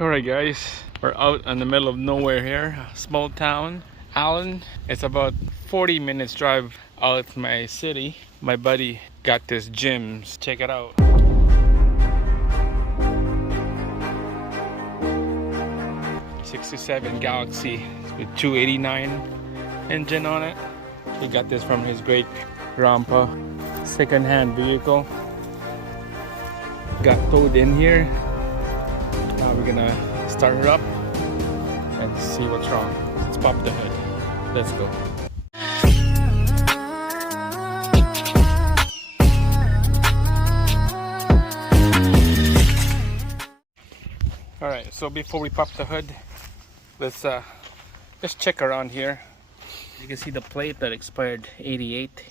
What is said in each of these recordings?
Alright guys, we're out in the middle of nowhere here, a small town, Allen. It's about 40 minutes drive out of my city. My buddy got this gym, check it out. '67 Galaxy with 289 engine on it. He got this from his great grandpa. Second-hand vehicle. Got towed in here. Now we're gonna start her up and see what's wrong. Let's pop the hood. Let's go. Alright, so before we pop the hood, let's just check around here. You can see the plate that expired 88,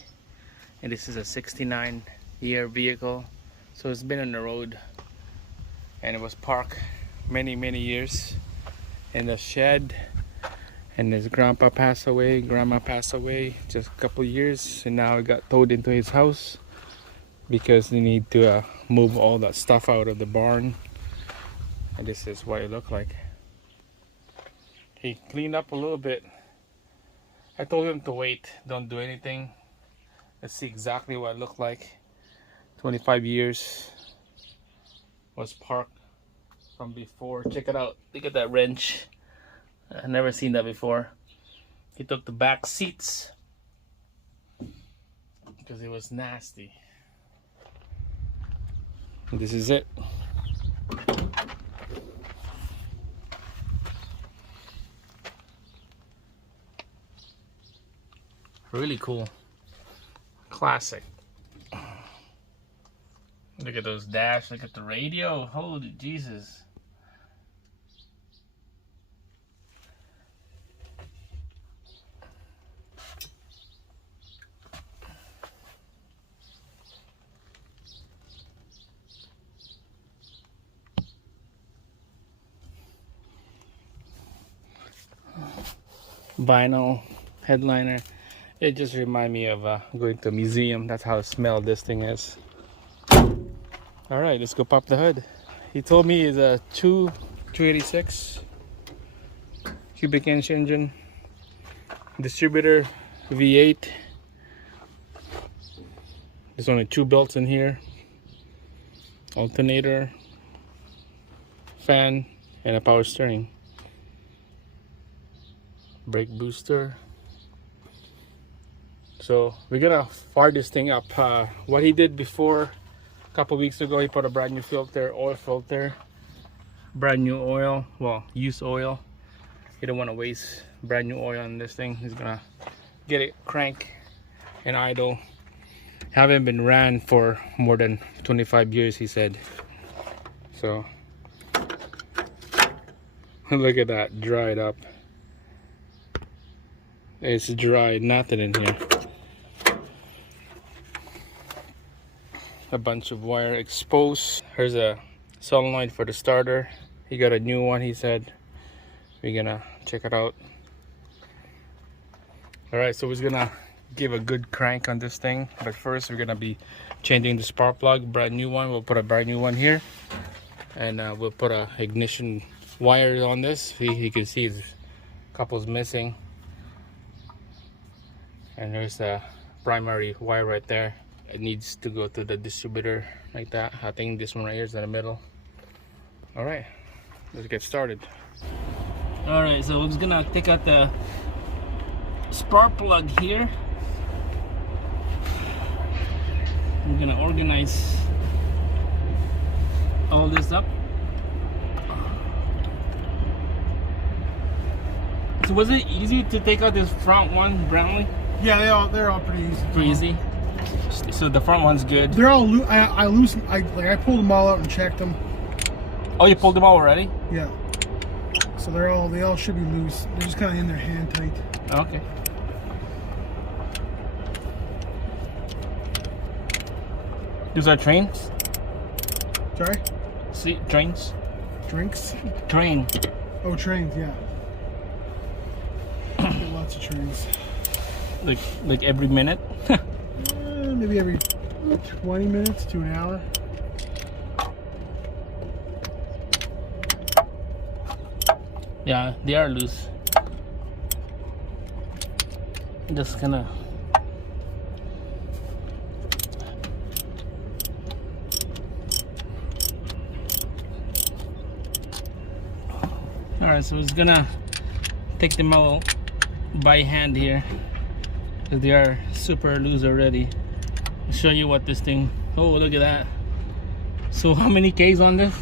and this is a 69 year vehicle. So it's been on the road and it was parked many years in the shed, and his grandpa passed away, grandma passed away just a couple years, and now it got towed into his house because they need to move all that stuff out of the barn. And this is what it looked like. He cleaned up a little bit. I told him to wait, don't do anything. Let's see exactly what it looked like. 25 years was parked from before. Check it out. Look at that wrench. I've never seen that before. He took the back seats because it was nasty. And this is it. Really cool. Classic. Look at those dash, look at the radio. Holy Jesus. Vinyl headliner. It just reminds me of going to a museum. That's how smell this thing is. Alright, let's go pop the hood. He told me it's a 286 cubic inch engine. Distributor V8. There's only 2 belts in here. Alternator, fan, and a power steering. Brake booster. So we're gonna fire this thing up. What he did before, a couple weeks ago, he put a brand new filter, oil filter, brand new oil, well, used oil. He don't want to waste brand new oil on this thing. He's gonna get it crank and idle. Haven't been ran for more than 25 years, he said. So look at that, dried up. It's dry, nothing in here. A bunch of wire exposed. Here's a solenoid for the starter. He got a new one, he said. We're gonna check it out. Alright, so we're gonna give a good crank on this thing, but first we're gonna be changing the spark plug, brand new one. We'll put a brand new one here, and we'll put a ignition wire on this. You can see a couple's missing, and there's a primary wire right there. It needs to go to the distributor like that. I think this one right here is in the middle. Alright, let's get started. Alright, so we're just gonna take out the spark plug here. I'm gonna organize all this up. So was it easy to take out this front one, Brownlee? Yeah, they're all pretty easy. Pretty easy. So the front one's good. They're all I pulled them all out and checked them. Oh, you pulled them all already? Yeah. So they all should be loose. They're just kind of in there hand tight. Okay. These are trains? Sorry? See, trains? Drinks? Train. Oh, trains, yeah. Lots of trains. Like every minute? Maybe every 20 minutes to an hour. Yeah, they are loose. Just gonna. Alright, so it's gonna take them out by hand here because they are super loose already. I'll show you what this thing. Oh, look at that. So how many Ks on this?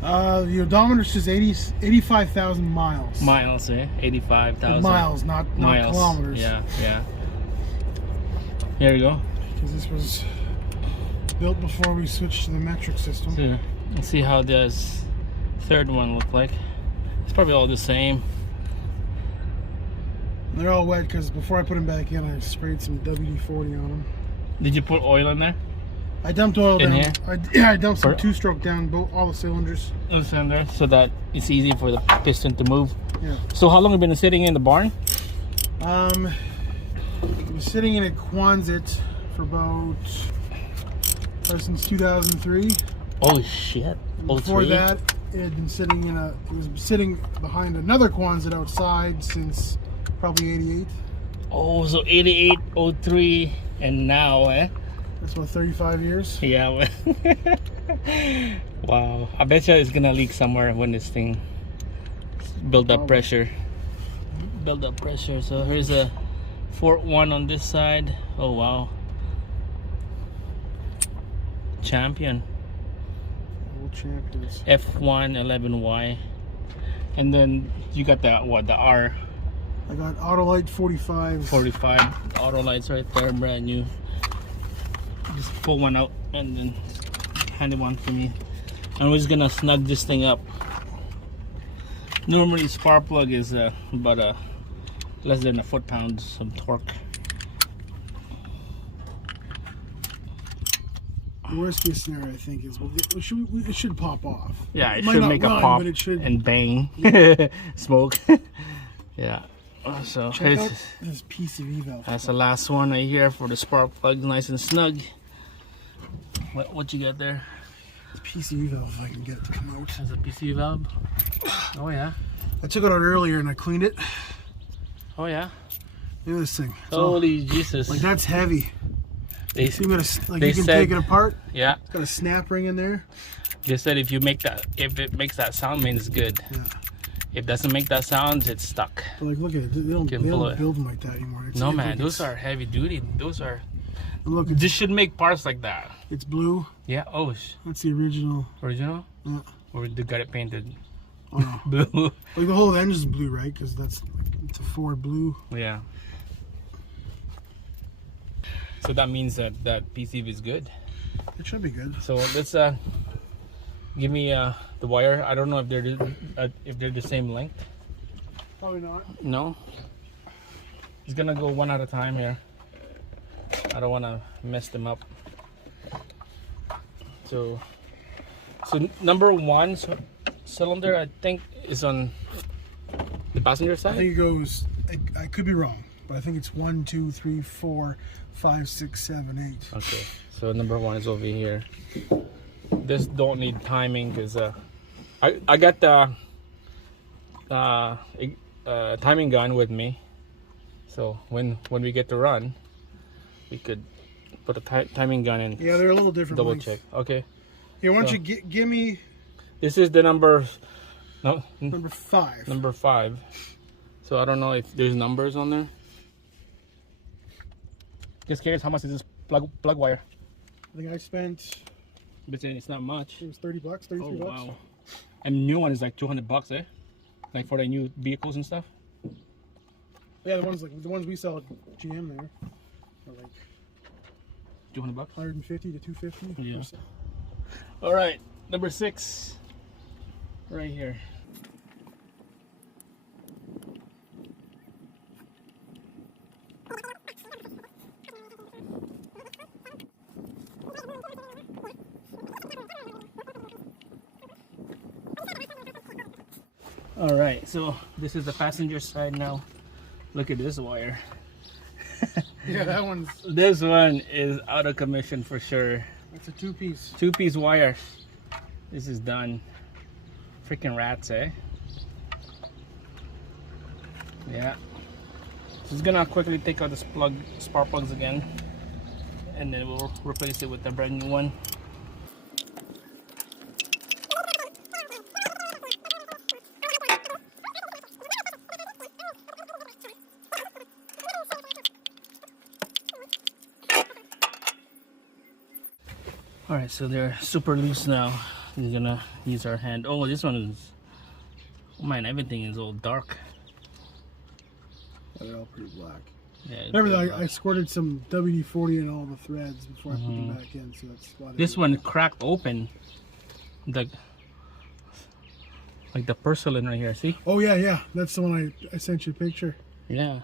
The odometer says 85,000 miles. Miles, eh? 85,000 miles, not miles. kilometers. Yeah, yeah. Here you go. Because this was built before we switched to the metric system. So, let's see how this third one look like. It's probably all the same. They're all wet because before I put them back in, I sprayed some WD-40 on them. Did you put oil in there? I dumped oil In down. here? I dumped some two-stroke down all the cylinders. So that it's easy for the piston to move. Yeah. So how long have you been sitting in the barn? I was sitting in a Quonset for about since 2003. Oh shit! Before that, it had been sitting in it was sitting behind another Quonset outside since probably '88. Oh, so 88, 03, and now, eh? That's about 35 years. Yeah. Wow. I bet you it's gonna leak somewhere when this thing build up pressure. Build up pressure. So here's a Up.1 on this side. Oh wow. Champion. World champions. F1 11Y. And then you got the what? The R. I got Autolite 45. 45 auto lights right there, brand new. Just pull one out and then hand it one to me. And we're just gonna snug this thing up. Normally spark plug is about less than a foot-pound of torque. The worst case scenario, I think, is it should pop off. Yeah, it might should not make run, a pop but it should. and bang, smoke. Yeah. So Check out this PCV valve. that's the last one right here for the spark plug, nice and snug. What you got there? It's PCV valve, if I can get it to come out. That's a PCV valve. Oh yeah. I took it out earlier and I cleaned it. Oh yeah. Look at this thing. Holy Jesus. Like, that's heavy. They, See, you can they said- take it apart. yeah. It's got a snap ring in there. They said if it makes that sound, means it's good. Yeah. If it doesn't make that sound, it's stuck. But like, look at it. They don't Can blow it. build them like that anymore. No man, those are heavy duty. Those are. And look, This should make parts like that. it's blue. Yeah. Oh, That's the original. original. Yeah. Or they got it painted Oh no. blue. Like, the whole engine's blue, right? Because it's a Ford blue. Yeah. So that means that PCV is good. It should be good. So let's give me the wire. I don't know if they're the same length. Probably not. No. It's gonna go one at a time here. I don't want to mess them up. So number one cylinder, I think, is on the passenger I side. think it goes. I could be wrong, but I think it's 1, 2, 3, 4, 5, 6, 7, 8. Okay, so number one is over here. This don't need timing because I got the timing gun with me. So when we get to run, we could put a timing gun in. Yeah, they're a little different. Double lengths. check. Okay. Here, why don't So- you give me This is the number. No. number 5? Number 5. So I don't know if there's numbers on there. Just curious, how much is this plug wire? I think I spent. But it's not much. It was $30, 33 Oh bucks. wow! And the new one is like $200, eh? Like for the new vehicles and stuff. Yeah, the ones we sell at GM there are like $200. 150 to 250. Yeah. All right, number 6, right here. All right, so this is the passenger side now. Look at this wire. Yeah, that one's. This one is out of commission for sure. It's a 2-piece. 2-piece wire. This is done. Freaking rats, eh? Yeah. So it's gonna quickly take out this spark plugs again, and then we'll replace it with a brand new one. All right, so they're super loose now. We're gonna use our hand. Oh, this one is, oh man, everything is all dark. They're all pretty black. Yeah. Remember, I squirted some WD-40 in all the threads before I put them back in, so that's why. This one cracked open. Like the porcelain right here. See? Oh yeah, that's the one I sent you a picture. Yeah.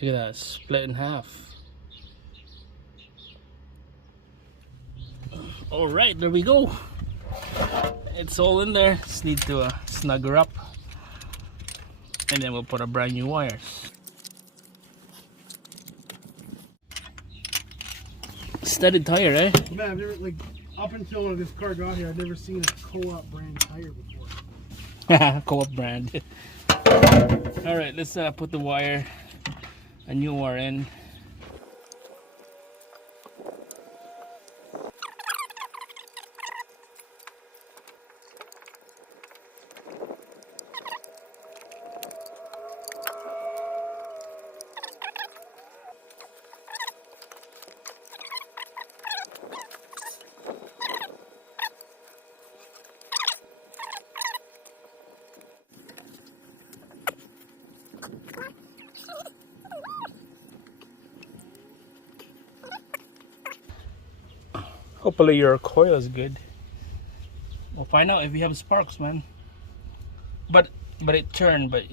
Look at that, split in half. All right, there we go. It's all in there. Just need to snug her up, and then we'll put a brand new wires. Studded tire, eh? Man, I've never, like, up until this car got here, I've never seen a Co-op brand tire before. Co-op brand. All right, let's put the wire, a new wire in. Hopefully your coil is good. We'll find out if we have sparks, man. But it turned, but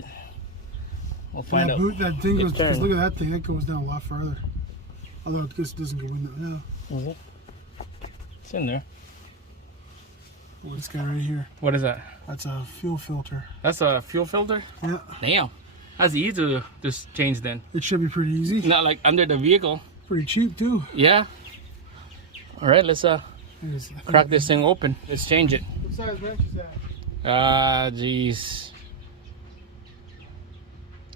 we'll find out. That thing goes, because look at that thing, that goes down a lot farther. Although this doesn't go in there now. Is it? It's in there. Oh, this guy right here. What is that? That's a fuel filter. That's a fuel filter? Yeah. Damn. That's easy to just change then. It should be pretty easy. Not like under the vehicle. Pretty cheap too. Yeah. All right, let's crack this thing open. Let's change it. What size wrench is that? Jeez.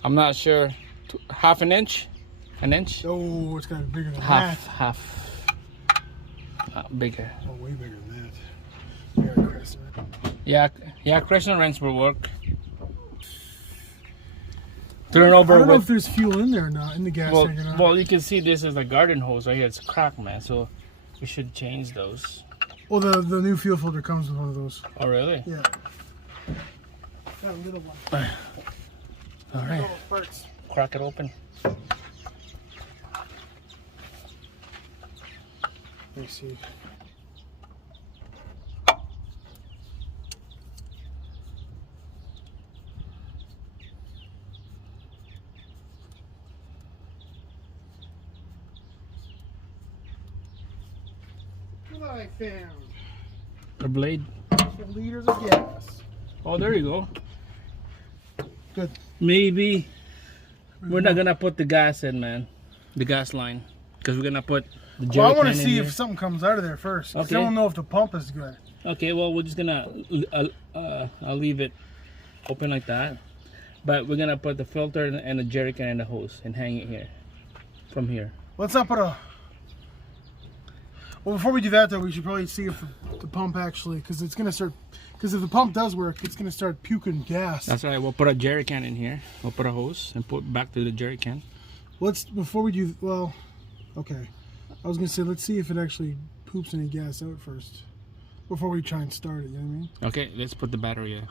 I'm not sure. Half an inch? An inch? Oh, it's got to be bigger than Half. that. Half. Bigger. Oh, way bigger than that. Yeah, Crescent. Yeah, Crescent wrench will work. Turn over. I don't know if there's fuel in there or not, in the gas tank or not. Well, you can see this is a garden hose right here. It's cracked, man. So we should change those. Well, the new fuel filter comes with one of those. Oh, really? Yeah. Got a little one. All right. Parts. Crack it open. Let me see. What I found. The blade. 12 liters of gas. Oh, there you go. Good. Maybe we're not gonna put the gas in, man. The gas line, because we're gonna put the jerry Well, I want can to in see here. if something comes out of there first. Okay. I don't know if the pump is good. Okay, well, we're just gonna I'll leave it open like that, but we're gonna put the filter and the jerry can and the hose and hang it here from here. Let's not put a. Well, before we do that, though, we should probably see if the pump actually, because it's gonna start. Because if the pump does work, it's gonna start puking gas. That's right. We'll put a jerry can in here. We'll put a hose and put back to the jerry can. Let's before we do. Well, okay. I was gonna say let's see if it actually poops any gas out first, before we try and start it. You know what I mean? Okay, let's put the battery in.